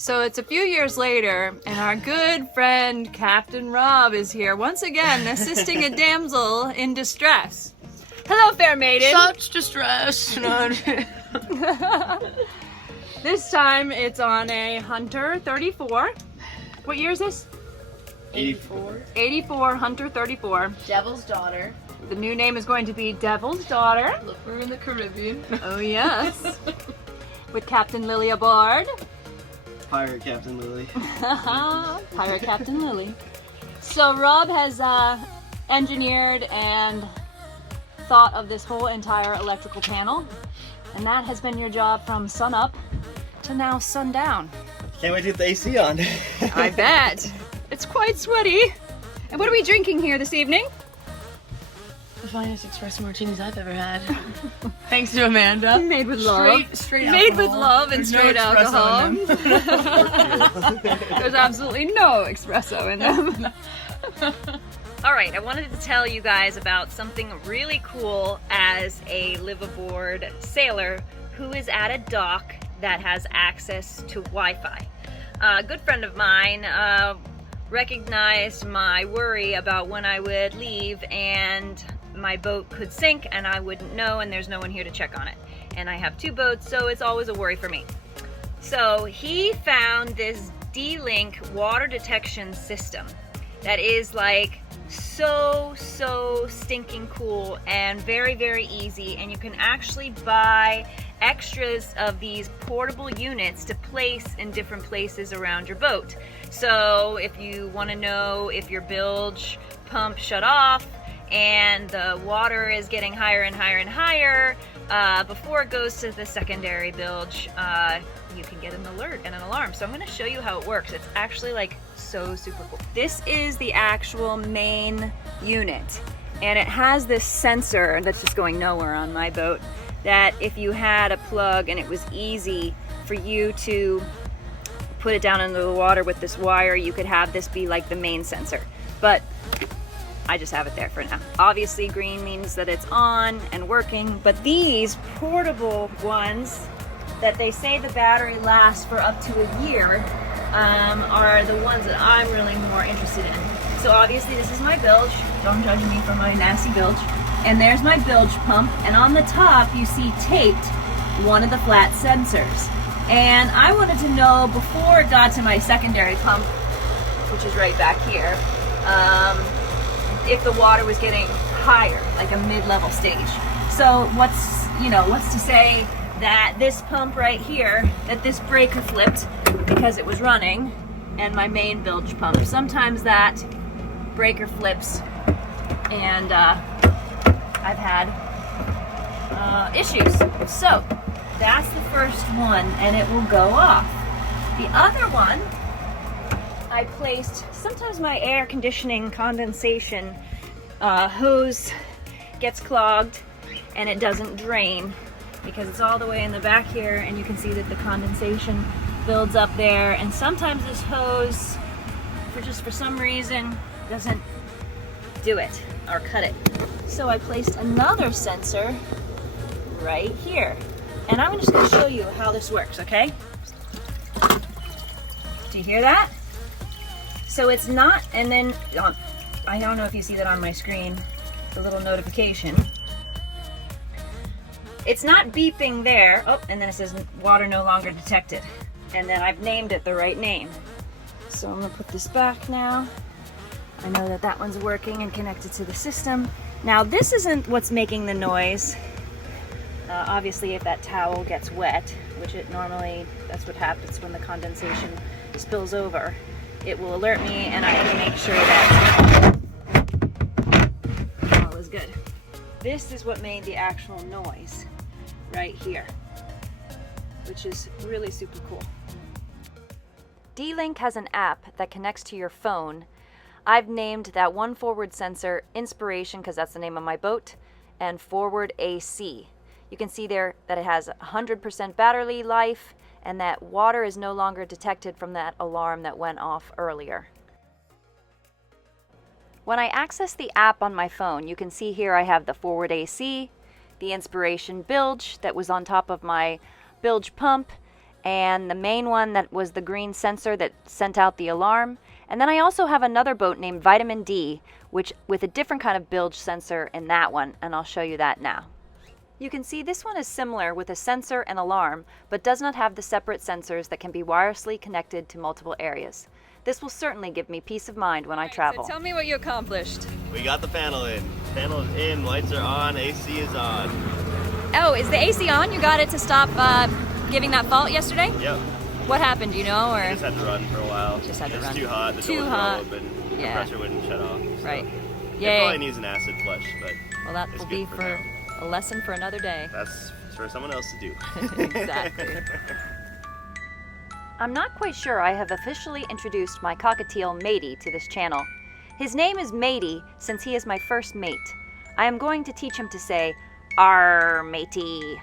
So it's a few years later, and our good friend Captain Rob is here once again, assisting a damsel in distress. Hello, fair maiden. Such distress. This time it's on a Hunter 34. What year is this? 84. 84 Hunter 34. Devil's Daughter. The new name is going to be Devil's Daughter. Look, we're in the Caribbean. Oh yes. With Captain Lily aboard. Pirate Captain Lily. Pirate Captain Lily. So Rob has engineered and thought of this whole entire electrical panel, and that has been your job from sun up to now sundown. Can't wait to get the AC on. I bet. It's quite sweaty. And what are we drinking here this evening? The finest espresso martinis I've ever had. Thanks to Amanda. Made with love. Straight Made alcohol. with love and There's no straight espresso alcohol. in them. There's absolutely no espresso in them. All right, I wanted to tell you guys about something really cool as a live aboard sailor who is at a dock that has access to Wi-Fi. A good friend of mine recognized my worry about when I would leave and my boat could sink and I wouldn't know, and there's no one here to check on it. And I have two boats, so it's always a worry for me. So he found this D-Link water detection system that is like so stinking cool and very easy, and you can actually buy extras of these portable units to place in different places around your boat. So if you want to know if your bilge pump shut off and the water is getting higher and higher before it goes to the secondary bilge, you can get an alert and an alarm. So I'm going to show you how it works. It's actually like so super cool. This is the actual main unit, and it has this sensor that's just going nowhere on my boat, that if you had a plug and it was easy for you to put it down into the water with this wire, you could have this be like the main sensor. But I just have it there for now. Obviously green means that it's on and working, but these portable ones that they say the battery lasts for up to a year are the ones that I'm really more interested in. So obviously this is my bilge. Don't judge me for my nasty bilge. And there's my bilge pump, and on the top you see taped one of the flat sensors. And I wanted to know before it got to my secondary pump, which is right back here, if the water was getting higher, like a mid-level stage. So what's to say that this pump right here, that this breaker flipped because it was running, and my main bilge pump. Sometimes that breaker flips, and I've had issues. So that's the first one, and it will go off. The other one, I placed, sometimes my air conditioning condensation hose gets clogged and it doesn't drain because it's all the way in the back here, and you can see that the condensation builds up there, and sometimes this hose, for some reason, doesn't do it or cut it. So I placed another sensor right here, and I'm just going to show you how this works, okay? Do you hear that? So it's not, and then I don't know if you see that on my screen, the little notification. It's not beeping there. Oh, and then it says water no longer detected. And then I've named it the right name. So I'm gonna put this back now. I know that that one's working and connected to the system. Now this isn't what's making the noise. Obviously if that towel gets wet, which it normally, that's what happens when the condensation spills over, it will alert me, and I can make sure that all is good. This is what made the actual noise right here, which is really super cool. D-Link has an app that connects to your phone. I've named that one forward sensor Inspiration because that's the name of my boat, and Forward AC. You can see there that it has 100% battery life, and that water is no longer detected from that alarm that went off earlier. When I access the app on my phone, you can see here I have the Forward AC, the Inspiration bilge that was on top of my bilge pump, and the main one that was the green sensor that sent out the alarm. And then I also have another boat named Vitamin D, which with a different kind of bilge sensor in that one, and I'll show you that now. You can see this one is similar with a sensor and alarm, but does not have the separate sensors that can be wirelessly connected to multiple areas. This will certainly give me peace of mind when I travel. So tell me what you accomplished. We got the panel in. Panel is in, lights are on, AC is on. Oh, is the AC on? You got it to stop giving that fault yesterday? Yep. What happened, do you know? Or Just had to run for a while. Just had to It's run. too hot, the Too doors were hot. all open, the Yeah. compressor wouldn't shut off. So Right. It Yay. probably needs an acid flush, but Well, that it's will good be for for now. a lesson for another day. That's for someone else to do. Exactly. I'm not quite sure I have officially introduced my cockatiel Matey to this channel. His name is Matey since he is my first mate. I am going to teach him to say, "Arr, matey,"